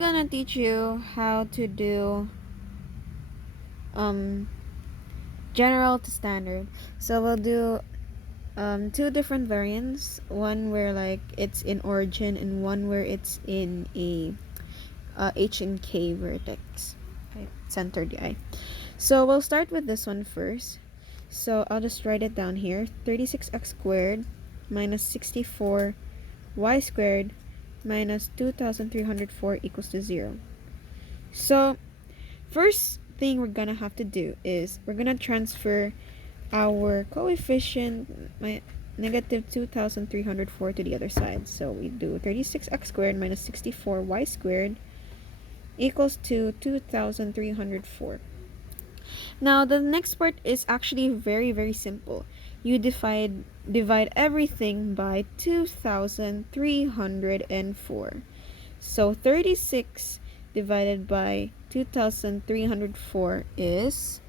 I'm gonna teach you how to do um general to standard. So we'll do two different variants, one where like it's in origin and one where it's in a H and K vertex, right? Center DI. So we'll start with this one first. So I'll just write it down here. 36x squared minus 64 y squared minus 2304 equals to 0. So first thing we're gonna have to do is we're gonna transfer our coefficient negative 2304 to the other side. So we do 36x squared minus 64y squared equals to 2304. Now the next part is actually very simple. You divide everything by 2304. So 36 divided by 2304 is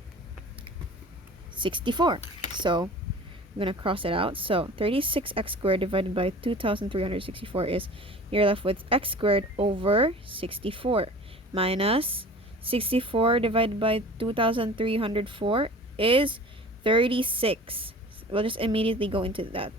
64. So I'm going to cross it out. So 36x squared divided by 2364 is, you're left with x squared over 64 minus 64 divided by 2304 is 36. We'll just immediately go into that.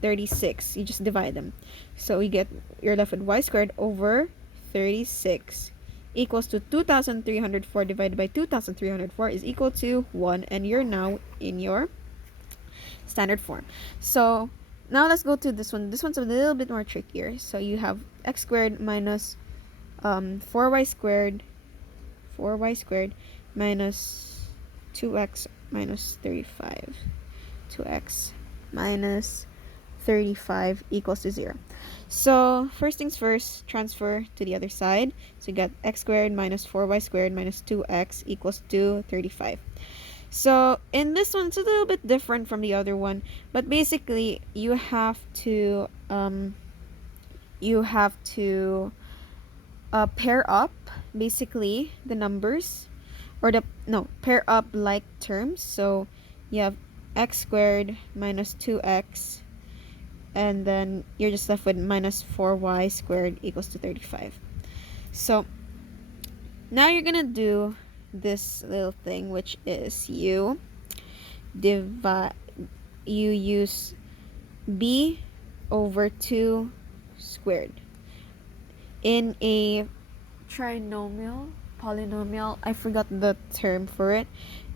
36. You just divide them. So you're left with y squared over 36 equals to 2304 divided by 2304 is equal to 1, and you're now in your standard form. So now let's go to this one. This one's a little bit more trickier. So you have x squared minus 4y squared minus 2x minus 35. 2x minus 35 equals to 0. So first things first, transfer to the other side. So you got x squared minus 4y squared minus 2x equals to 35. So in this one, it's a little bit different from the other one, but basically you have to pair up basically the numbers, or pair up like terms. So you have x squared minus 2x, and then you're just left with minus 4y squared equals to 35. So now you're gonna do this little thing, which is you use b over 2 squared in a polynomial. I forgot the term for it.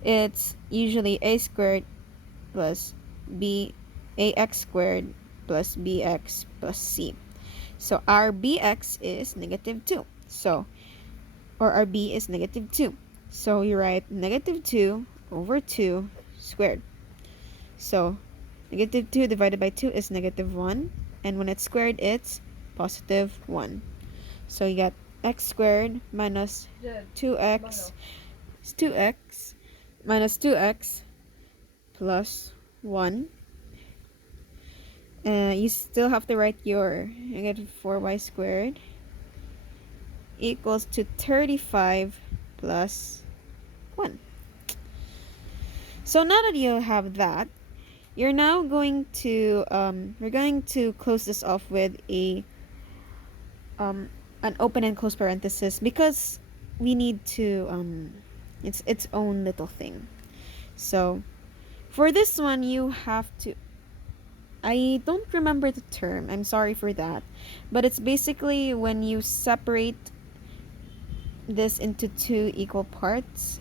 It's usually a squared plus b ax squared plus bx plus c. So our bx is negative 2. So, or our b is negative 2. So you write negative 2 over 2 squared. So negative 2 divided by 2 is negative 1. And when it's squared, it's positive 1. So you got x squared minus 2x, 2x minus 2x plus 1. You still have to write your negative 4y squared equals to 35 plus 1. So now that you have that, you're now going to we're going to close this off with an open and close parenthesis, because we need to it's its own little thing. So for this one, you have to, I don't remember the term, I'm sorry for that, but it's basically when you separate this into two equal parts.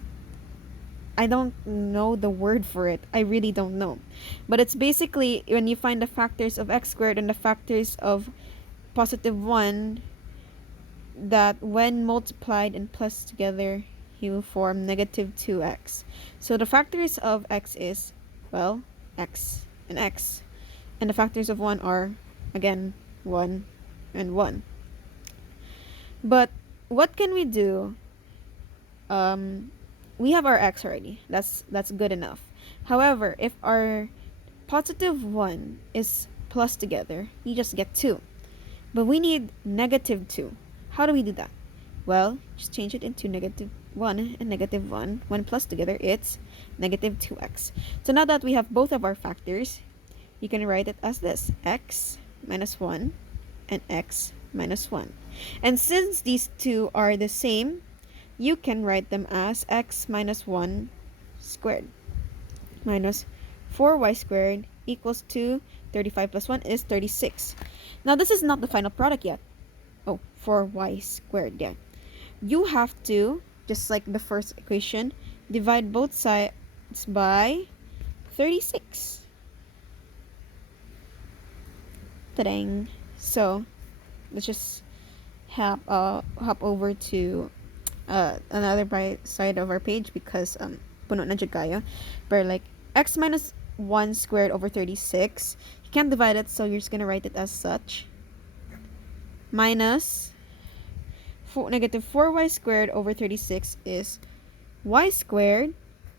I don't know the word for it. I really don't know. But it's basically when you find the factors of x squared and the factors of positive 1, that when multiplied and plus together, you will form negative 2x. So the factors of x is, well, x. And the factors of 1 are, again, 1 and 1. But what can we do? We have our x already. That's good enough. However, if our positive 1 is plus together, you just get 2. But we need negative 2. How do we do that? Well, just change it into negative 1 and negative 1. When plus together, it's negative 2x. So now that we have both of our factors, you can write it as this: x minus 1 and x minus 1. And since these two are the same, you can write them as x minus 1 squared minus 4y squared equals to 35 plus 1 is 36. Now, this is not the final product yet. Oh, 4y squared, yeah. You have to, just like the first equation, divide both sides by 36. Ta-dang. So, let's just hop over to another side of our page because puno na jud kayo. But like x minus 1 squared over 36, you can't divide it, so you're just gonna write it as such. Minus negative 4y squared over 36 is y squared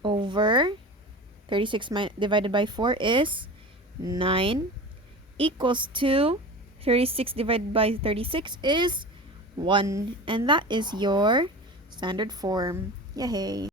over 36 divided by 4 is 9 equals to 36 divided by 36 is 1. And that is your standard form. Yay!